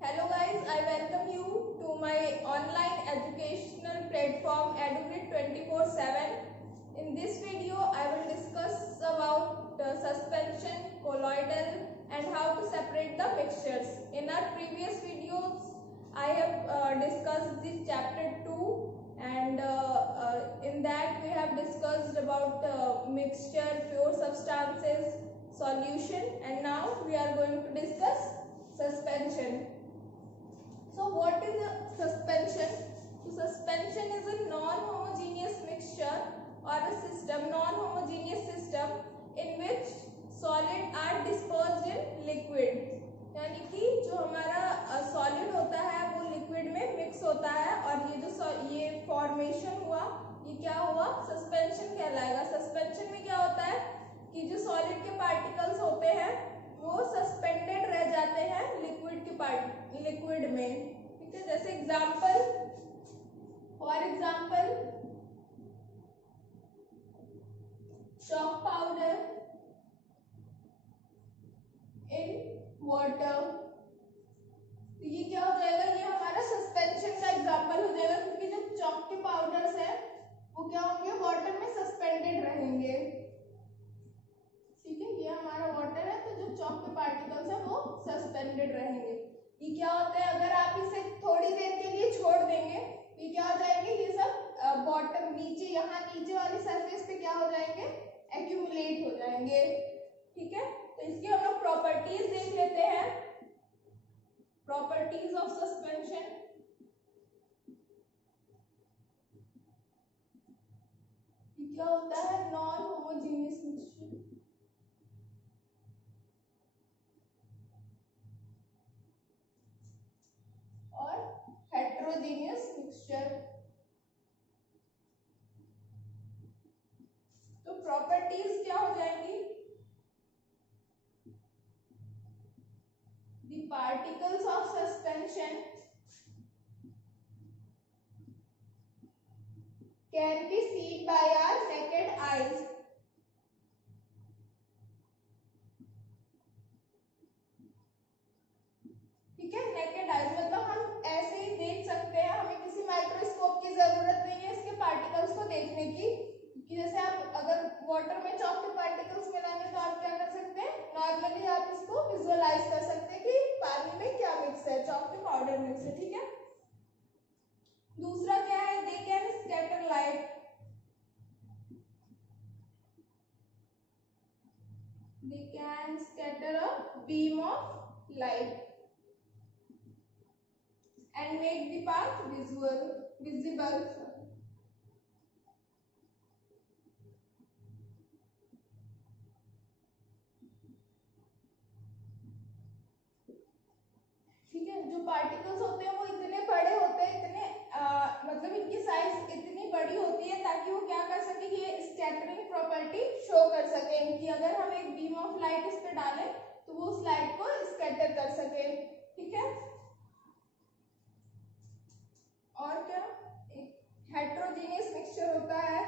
Hello guys, I welcome you to my online educational platform EduGrid 24/7. In this video, I will discuss about the suspension, colloidal and how to separate the mixtures. In our previous videos, I have discussed this chapter 2 and in that we have discussed about mixture, pure substances, solution, and now we are going to discuss suspension. So what is a suspension? So suspension is a non-homogeneous mixture or a system, non-homogeneous system in which solid are dispersed in liquid. यानी कि जो हमारा solid होता है वो liquid में mix होता है और ये फॉर्मेशन हुआ, ये क्या हुआ? सस्पेंशन कहलाएगा। सस्पेंशन में क्या होता है कि जो सॉलिड के पार्टिकल्स होते हैं वो सस्पेंडेड रह जाते हैं लिक्विड में। ठीक है, जैसे for example chalk powder in water. तो ये क्या हो जाएगा? ये हमारा सस्पेंशन का एग्जाम्पल हो जाएगा, क्योंकि जो चॉक के पाउडर्स है वो क्या होंगे? वाटर में सस्पेंडेड रहेंगे। ठीक है, ये हमारा वाटर है तो जो चॉक के पार्टिकल्स है वो सस्पेंडेड रहेंगे। ये क्या होता है? अगर आप इसे थोड़ी देर के लिए छोड़ देंगे, ये क्या हो जाएंगे? ये सब बॉटम नीचे, यहाँ नीचे वाली सरफेस पे क्या हो जाएंगे? एक्यूमुलेट हो जाएंगे। ठीक है, तो इसकी हम लोग प्रॉपर्टीज देख लेते हैं। Properties of suspension. ये क्या होता है? नॉन होमोजेनियस मिक्सचर और हेट्रोजेनियस मिक्सचर। तो प्रॉपर्टीज क्या हो जाएंगी? The particles of suspension can be seen by our naked eyes. ठीक है, नेकेड आइज मतलब हम ऐसे ही देख सकते हैं, हमें किसी माइक्रोस्कोप की जरूरत नहीं है इसके पार्टिकल्स को देखने की। कि जैसे आप अगर वाटर में चॉक के पार्टिकल्स मिलाएंगे तो आप क्या कर सकते हैं? नॉर्मली आप इसको विजुअलाइज कर सकते हैं कि पानी में क्या मिक्स है, चॉक के पाउडर मिक्स है। ठीक है, दूसरा क्या है? They can scatter light. They can scatter a beam of light and make the path visible. ठीक है, जो पार्टिकल्स होते हैं वो इतने बड़े होते हैं, इतने मतलब इनकी साइज इतनी बड़ी होती है ताकि वो क्या कर सके? ये स्कैटरिंग प्रॉपर्टी शो कर सके इनकी। अगर हम एक बीम ऑफ लाइट इस पे डालें तो वो उस लाइट को स्कैटर कर सके। ठीक है, और क्या? एक हेट्रोजेनियस मिक्सचर होता है।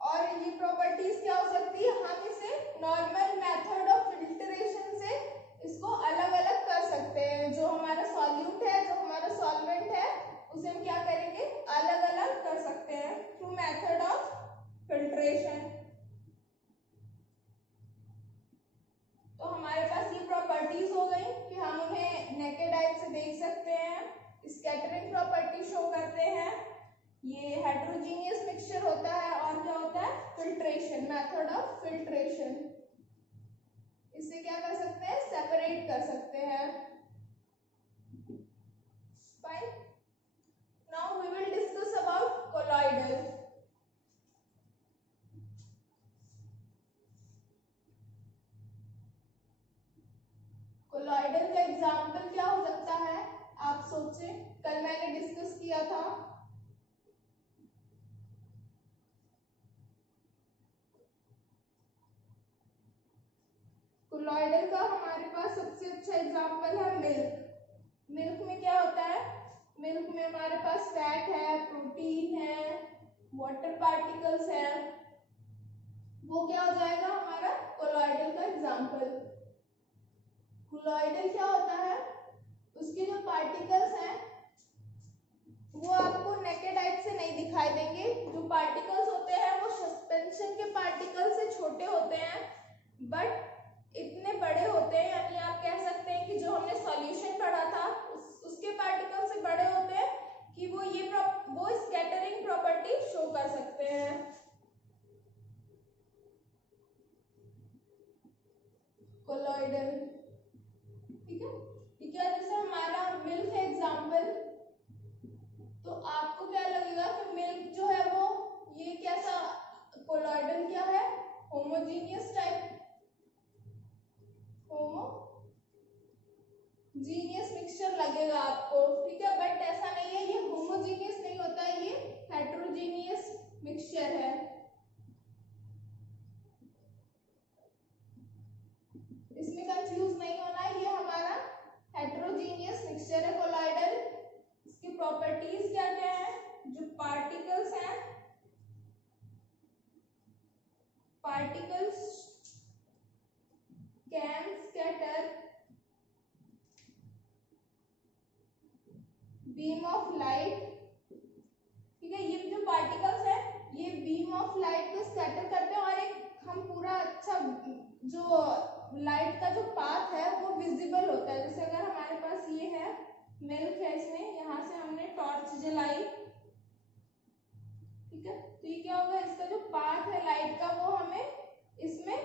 और ये प्रॉपर्टीज क्या हो सकती है? हम इसे नॉर्मल मेथड ऑफ फिल्ट्रेशन से इसको अलग अलग कर सकते हैं। जो हमारा सॉल्यूट है, जो हमारा सॉल्वेंट है, उसे हम क्या करेंगे? अलग अलग कर सकते हैं थ्रू मेथड ऑफ फिल्ट्रेशन। तो हमारे पास ये प्रॉपर्टीज हो गई कि हम उन्हें नेकेड आई से देख सकते हैं, स्कैटरिंग प्रॉपर्टी शो करते हैं, ये हेट्रोजेनियस मिक्सचर होता है, और क्या होता है? Filtration, method of filtration. इससे क्या कर सकते हैं? सेपरेट कर सकते हैं। Fine, now we will discuss about colloidal. Colloidal का एग्जाम्पल क्या हो सकता है? आप सोचे, कल मैंने डिस्कस किया था। कोलॉइडल का हमारे पास सबसे अच्छा एग्जांपल है मिल्क। मिल्क में क्या होता है? मिल्क में हमारे पास फैट है, प्रोटीन है, वाटर पार्टिकल्स है। वो क्या हो जाएगा? हमारा कोलॉइडल का एग्जांपल। कोलॉइडल क्या होता है, उसके जो पार्टिकल्स हैं वो आपको नेकेड आइज से नहीं दिखाई देंगे। जो पार्टिकल्स होते हैं वो सस्पेंशन के पार्टिकल से छोटे होते हैं बट इतने बड़े होते हैं, यानी आप कह सकते हैं कि जो हमने सॉल्यूशन पढ़ा था उसके पार्टिकल से बड़े होते हैं कि वो स्कैटरिंग प्रॉपर्टी शो कर सकते हैं। कोलॉइडल, ठीक है, जैसे हमारा मिल्क है एग्जाम्पल, तो आपको क्या लगेगा कि मिल्क जो है वो ये कैसा कोलॉइडल क्या है, होमोजीनियस टाइप, होमोजीनियस मिक्सचर लगेगा आपको, ठीक है, बट ऐसा नहीं है, ये होमोजीनियस नहीं होता है, ये हेटेरोजीनियस मिक्सचर है। इसमें कंफ्यूज नहीं होना है, ये हमारा हेटेरोजीनियस मिक्सचर है कोलॉइडल। इसकी प्रॉपर्टीज क्या क्या है, जो पार्टिकल्स हैं, particles can scatter beam of light, ठीक है, ये जो पार्टिकल्स है ये बीम ऑफ लाइट को स्कैटर करते हैं और एक हम पूरा अच्छा जो लाइट का जो पाथ है वो विजिबल होता है। जैसे अगर हमारे पास ये है मिल्क है, इसमें यहाँ से हमने टॉर्च जलाई, ठीक है, तो ये क्या होगा, इसका जो पाथ है लाइट का वो हमें इसमें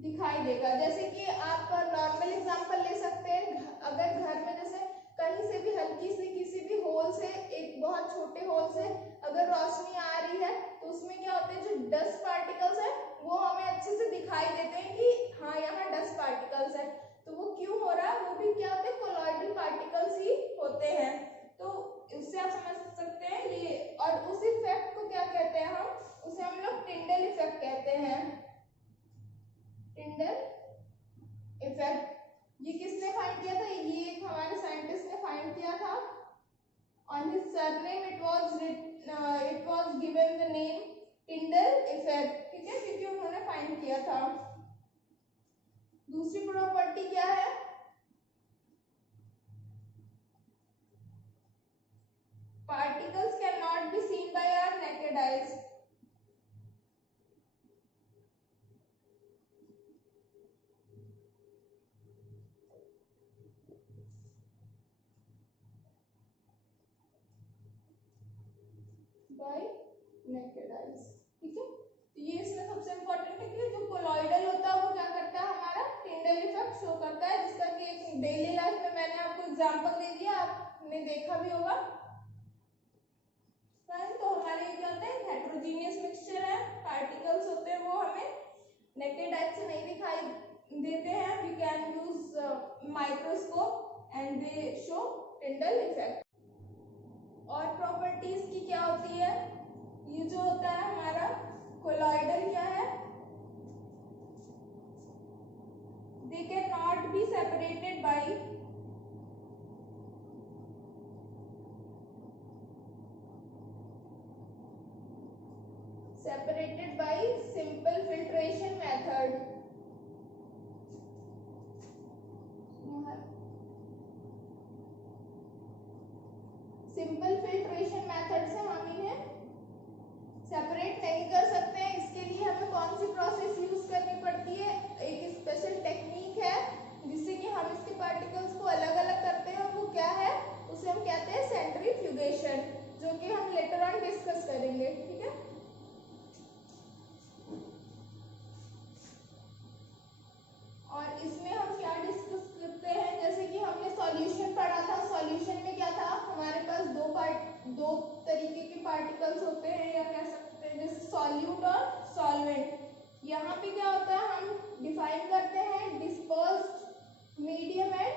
दिखाई देगा। जैसे कि आप नॉर्मल एग्जांपल ले सकते हैं, अगर घर में जैसे कहीं से भी हल्की सी किसी भी होल से, एक बहुत छोटे होल से अगर रोशनी आ रही है तो उसमें क्या होते हैं, जो डस्ट पार्टिकल्स है वो हमें अच्छे से दिखाई देते हैं कि हाँ यहाँ डस्ट पार्टिकल्स है, तो वो क्यों हो रहा है, वो भी क्या होते हैं, कोलॉइडल पार्टिकल्स ही होते हैं। तो उससे आप समझ सकते हैं ये, और उस इफेक्ट को क्या कहते हैं हम, उसे हम लोग टिंडल इफेक्ट कहते हैं। टिंडल इफेक्ट ये किसने फाइंड किया था, ये एक हमारे साइंटिस्ट ने फाइंड किया था। On his surname it was given the name Tyndall effect, ठीक है, क्योंकि उन्होंने फाइंड किया था। दूसरी प्रॉपर्टी क्या है, particles can not be seen by our naked eyes. By naked eyes, ठीक है, तो ये इसमें सबसे इंपॉर्टेंट है कि जो कोलॉइडल होता है वो क्या करता है, हमारा टिंडल इफेक्ट शो करता है, जिसका कि एक डेली लाइफ में मैंने आपको एग्जांपल दे दिया, आपने देखा भी होगा। तो हमारे ये क्या होता है, हेटेरोजीनियस मिक्सचर है, पार्टिकल्स होते हैं वो हमें नेकेड आइज से नहीं दिखाई देते हैं, we can use microscope and they show Tyndall effect. और प्रॉपर्टीज की क्या होती है, ये जो होता है हमारा कोलॉइडल क्या है, they can not be separated by simple filtration method. Simple filtration method से हम इन्हें सेपरेट नहीं कर सकते हैं। इसके लिए हमें कौन सी प्रोसेस यूज करनी पड़ती है, एक स्पेशल टेक्निक है जिससे कि हम इसके पार्टिकल्स को अलग अलग करते हैं, और वो क्या है, उसे हम कहते हैं सेंट्रीफ्यूगेशन, जो कि हम लेटर ऑन डिस्कस करेंगे, ठीक है। और इसमें हम क्या डिस्कस करते हैं, जैसे कि हमने सॉल्यूशन पढ़ा था, सॉल्यूशन में क्या था, हमारे पास दो तरीके के पार्टिकल्स होते हैं, या कह सकते हैं जैसे सॉल्यूट और सॉल्वेंट। यहाँ पे क्या होता है, हम डिफाइन करते हैं dispersed medium and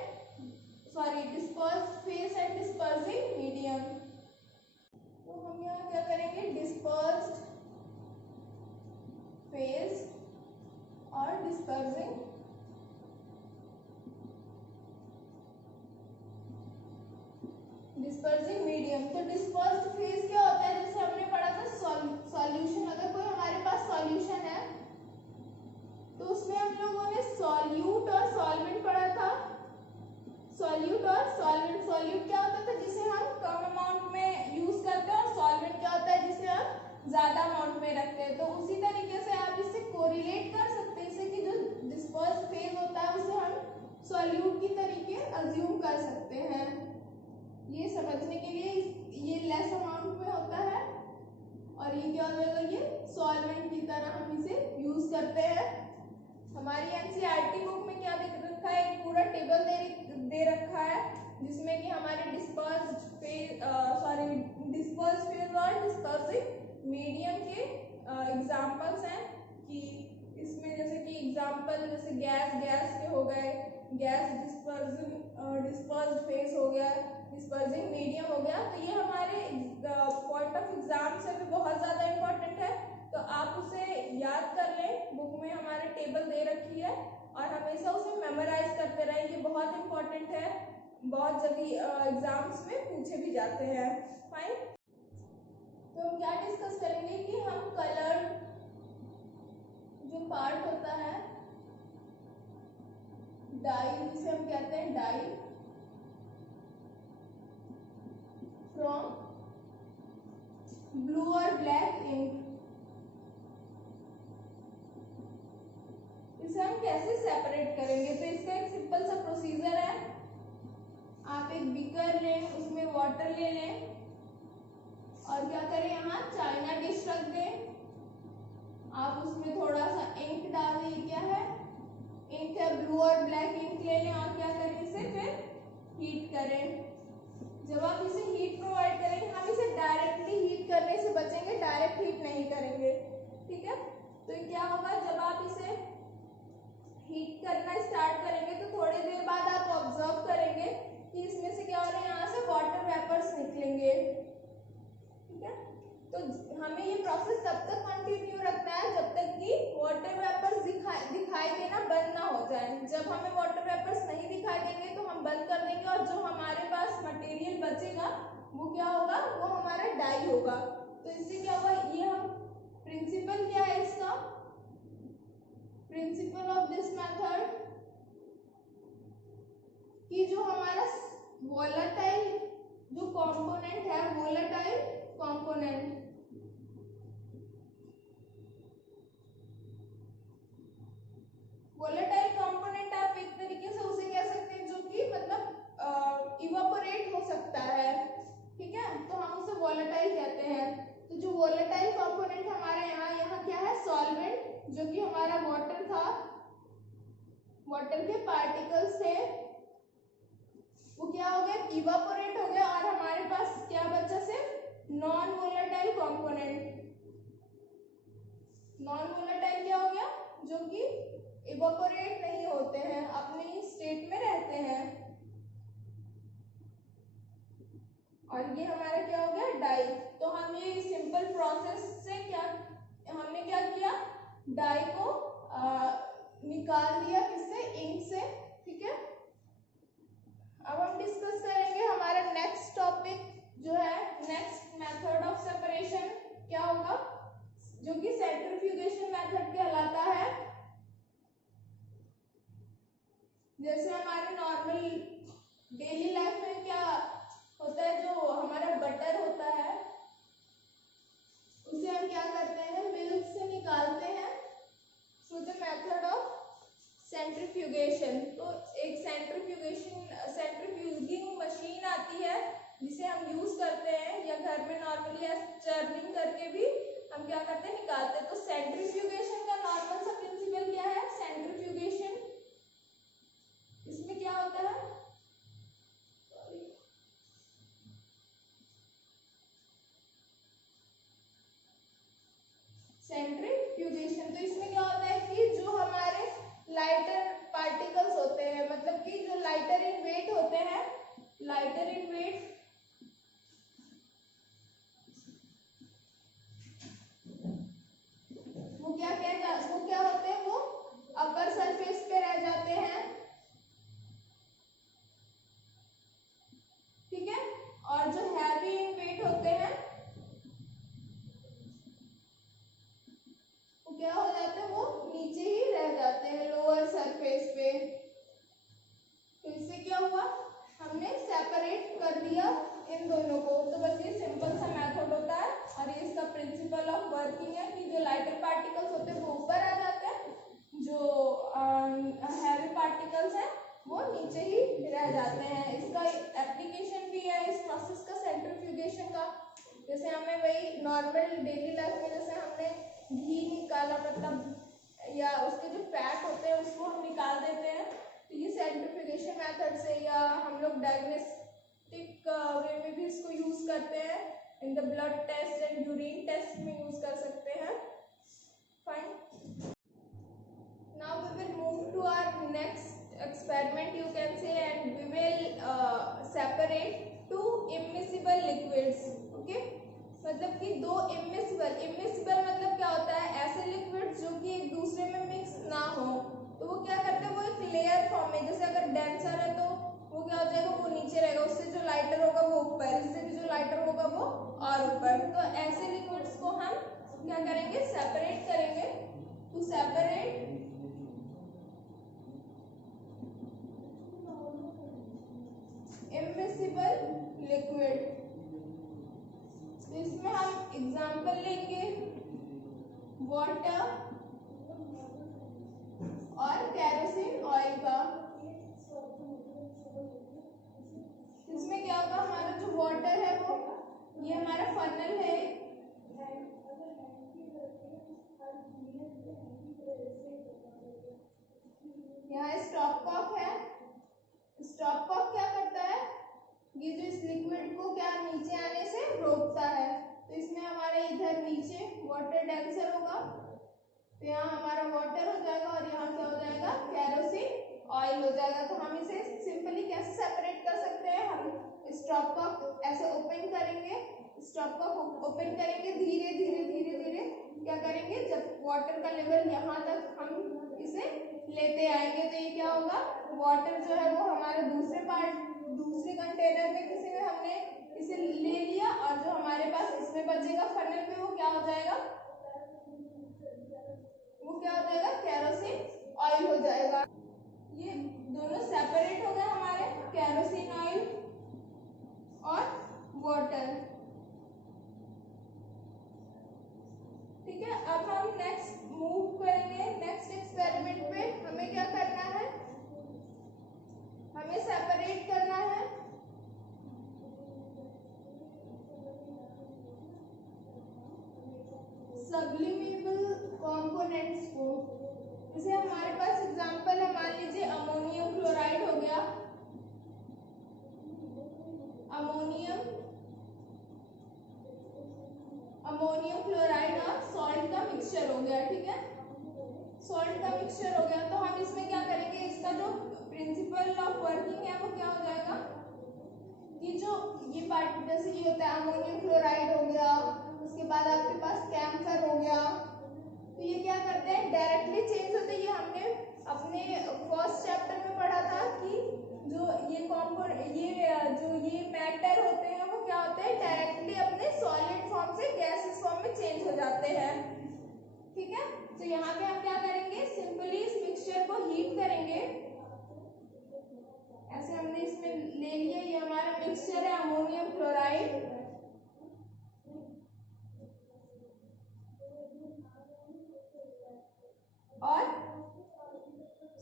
dispersed phase and dispersing medium. तो हम यहाँ क्या करेंगे, डिस्पर्स्ड फेस और डिस्पर्सिंग मीडियम। तो डिस्पर्स्ड फेज क्या होता है, जैसे हमने पढ़ा था सॉल्यूशन, अगर कोई हमारे पास सॉल्यूशन है तो उसमें हम लोग सॉल्यूट और सॉल्वेंट पढ़ा था। सॉल्यूट और सॉल्वेंट, सॉल्यूट क्या होता था जिसे हम कम अमाउंट में यूज करते हैं और सॉल्वेंट क्या होता है जिसे हम ज्यादा अमाउंट में रखते हैं। तो उसी तरीके से आप इससे कोरिलेट कर सकते हैं, इससे कि जो डिस्पर्स फेज होता है उसे हम सॉल्यूट की तरीके अज्यूम कर सकते हैं। ये समझने के लिए ये लेस अमाउंट में होता है और ये क्या हो जाएगा, ये सॉल्वेंट की तरह हम इसे यूज करते हैं। हमारी एनसीईआरटी बुक में क्या दे रखा है, एक पूरा टेबल दे रखा है जिसमें कि हमारे डिस्पर्स फेज और डिस्पर्सिंग मीडियम के एग्जांपल्स हैं। कि इसमें जैसे कि एग्जांपल जैसे गैस के हो गए, गैस डिस्पर्स्ड फेज हो गया, डिस्पर्सिंग मीडियम हो गया। तो ये हमारे पॉइंट ऑफ एग्जाम से भी बहुत ज़्यादा इम्पोर्टेंट है, तो आप उसे याद कर लें। बुक में हमारे टेबल दे रखी है और हमेशा उसे मेमोराइज करते रहें, ये बहुत इम्पोर्टेंट है, बहुत जल्दी एग्जाम्स में पूछे भी जाते हैं। फाइन, तो हम क्या डिस्कस करेंगे कि हम कलर जो पार्ट होता है डाई, जिसे हम कहते हैं डाई, फ्रॉम ब्लू और ब्लैक इंक, इसे हम कैसे सेपरेट करेंगे। तो इसका एक सिंपल सा प्रोसीजर है। आप एक बीकर लें, उसमें वाटर ले लें और क्या करें, यहाँ चाइना डिश रख दें। आप उसमें थोड़ा सा इंक डाल दें, क्या है, इंक है, ब्लू और ब्लैक इंक ले लें और क्या करें, इसे फिर हीट करें। जब आप इसे हीट प्रोवाइड करेंगे, हम इसे डायरेक्टली हीट करने से बचेंगे, डायरेक्ट हीट नहीं करेंगे, ठीक है। तो क्या होगा, जब आप इसे हीट करना स्टार्ट करेंगे तो थोड़ी देर बाद आप ऑब्जर्व करेंगे कि इसमें से क्या हो रहा है, यहाँ से वाटर वेपर्स निकलेंगे, ठीक है। तो हमें ये प्रोसेस तब तक कंटिन्यू रखना है जब तक कि वाटर वेपर्स दिखाई देना बंद ना हो जाए। जब हमें वाटर वेपर्स नहीं दिखाई देंगे तो हम बंद कर देंगे और जो हमारे पास मटेरियल बचेगा वो क्या होगा, वो हमारा डाई होगा। तो इससे क्या होगा, ये हम प्रिंसिपल क्या है इसका, प्रिंसिपल ऑफ दिस मेथड, कि जो हमारा वोलेटाइल जो कंपोनेंट है, वोलेटाइल कंपोनेंट, वोलेटाइल कंपोनेंट आप एक तरीके से उसे कह सकते हैं जो कि मतलब इवापोरेट हो सकता है, ठीक है। तो हम उसे वोलेटाइल कहते हैं। तो जो वोलेटाइल कंपोनेंट हमारे यहाँ क्या है, सॉल्वेंट, जो कि हमारा वाटर था, वाटर के पार्टिकल्स थे, वो क्या हो गया, इवापोरेट हो गया और हमारे पास क्या बचा, सिर्फ non volatile component. Non volatile क्या हो गया, जो कि इवापोरेट नहीं होते हैं, अपने ही स्टेट में रहते हैं। और ये हमारा क्या हो गया, डाई। तो हम ये सिंपल प्रोसेस से क्या हमने क्या किया, डाई को निकाल दिया, किससे, इंक से, ठीक है। अब हम डिस्कस करेंगे हमारा नेक्स्ट टॉपिक जो है, नेक्स्ट मेथड ऑफ सेपरेशन क्या होगा, जो कि सेंट्रीफ्यूगेशन मेथड कहलाता है। जैसे हमारे नॉर्मल डेली लाइफ में क्या होता है, जो हमारा बटर होता है उसे हम क्या करते हैं, मिल्क से निकालते हैं through the method of centrifugation. तो एक सेंट्रीफ्यूगिंग मशीन आती है जिसे हम यूज करते हैं, या घर में नॉर्मली चर्निंग करके भी हम क्या करते हैं, निकालते हैं। तो सेंट्रीफ्यूगेशन का नॉर्मल सा प्रिंसिपल क्या है, सेंट्रीफ्यूगेशन, इसमें क्या होता है, सेंट्रीफ्यूगेशन, तो इसमें क्या होता है कि जो हमारे लाइटर पार्टिकल्स होते हैं, मतलब कि जो लाइटर इन वेट होते हैं, लाइटर इन वेट, वो क्या होते हैं, वो अपर सरफेस पे रह जाते हैं, ठीक है। और जो हैवी इन वेट होते हैं वो क्या हो जाते हैं, वो नीचे ही रह जाते हैं, लोअर सरफेस जैसे हमें वही नॉर्मल डेली लाइफ में जैसे हमने घी निकाला, मतलब या उसके जो फैट होते हैं उसको हम निकाल देते हैं, तो ये सेंट्रीफ्यूगेशन मेथड से, या हम लोग डायग्नोस्टिक वे में भी इसको यूज करते हैं, in the blood test and urine test में यूज कर सकते हैं। Fine, now we will move to our next experiment you can say, and we will separate two immiscible liquids. Okay, मतलब कि दो इमिसिबल मतलब क्या होता है, ऐसे लिक्विड्स जो कि एक दूसरे में मिक्स ना हो, तो वो क्या करते हैं, वो एक लेयर फॉर्म में, जैसे अगर डेंसर है तो वो क्या हो जाएगा, वो नीचे रहेगा, उससे जो लाइटर होगा वो ऊपर, इससे भी जो लाइटर होगा वो और ऊपर। तो ऐसे लिक्विड्स को हम क्या करेंगे, सेपरेट करेंगे। टू सेपरेट इमिसिबल लिक्विड, तो इसमें हम एग्जाम्पल लेंगे वाटर और केरोसिन ऑयल का। इसमें क्या होगा, हमारा जो वाटर है वो, ये हमारा फनल है, यहाँ स्टॉपकॉक है। स्टॉपकॉक क्या करता है, ये जो इस लिक्विड को क्या नीचे आने से रोकता है, तो इसमें हमारे इधर नीचे वाटर डेंसर होगा, तो यहाँ हमारा वाटर हो जाएगा और यहाँ क्या हो जाएगा, केरोसिन ऑयल हो जाएगा। तो हम इसे सिंपली कैसे सेपरेट कर सकते हैं, हम स्टॉपकॉक ऐसे ओपन करेंगे, स्टॉपकॉक ओपन करेंगे, धीरे धीरे धीरे धीरे क्या करेंगे, जब वाटर का लेवल यहाँ तक हम इसे लेते आएंगे, तो ये क्या होगा, वाटर जो है वो हमारे दूसरे कंटेनर में किसी में हमने इसे ले लिया, और जो हमारे पास इसमें बचेगा फनल में, वो क्या हो जाएगा, वो क्या हो जाएगा, केरोसिन ऑयल हो जाएगा। ये दोनों सेपरेट हो गए हमारे, केरोसिन ऑयल और वाटर। ठीक है, अब हम नेक्स्ट मूव करेंगे नेक्स्ट एक्सपेरिमेंट पे। हमें क्या करना है, हमें सेपरेट करना है सब्लिमेबल कंपोनेंट्स को। जैसे हमारे पास एग्जांपल है, मान लीजिए अमोनियम क्लोराइड हो गया, अमोनियम क्लोराइड और सॉल्ट का मिक्सचर हो गया। ठीक है, सॉल्ट का मिक्सचर हो गया, तो हम इसमें क्या करेंगे, इसका जो प्रिंसिपल ऑफ वर्किंग है वो क्या हो जाएगा, कि जो ये पार्ट जैसे ये होता है अमोनियम क्लोराइड हो गया, उसके बाद आपके पास कैम्फर हो गया, तो ये क्या करते हैं, डायरेक्टली चेंज होते हैं। ये हमने अपने फर्स्ट चैप्टर में पढ़ा था कि जो ये मैटर होते हैं वो क्या होते हैं, डायरेक्टली अपने सॉलिड फॉर्म से गैसेस फॉर्म में चेंज हो जाते हैं। ठीक है, तो यहाँ पे हम क्या करेंगे, सिंपली इस मिक्सचर को हीट करेंगे, ऐसे हमने इसमें ले लिया, ये हमारा मिक्सचर है अमोनियम क्लोराइड और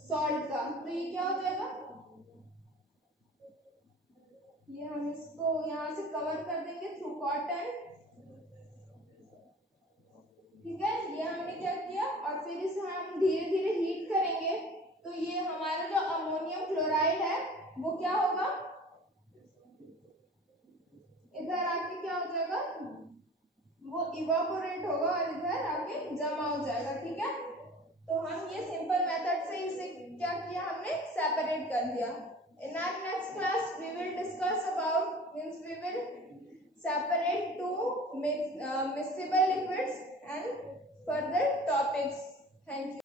सॉल्ट का, तो ये क्या हो जाएगा, ये हम इसको यहाँ से कवर कर देंगे थ्रू कॉटन। ठीक है, ये हमने क्या किया, और फिर इसे हम धीरे धीरे हीट करेंगे, तो ये हमारा जो अमोनियम क्लोराइड है वो क्या होगा, इधर आके क्या हो जाएगा, वो इवापोरेट होगा और इधर आके जमा हो जाएगा। ठीक है, तो हम ये सिंपल मेथड से इसे क्या किया, हमने सेपरेट कर दिया। In our next class we will discuss about, means we will separate two miscible liquids and further topics. Thank you.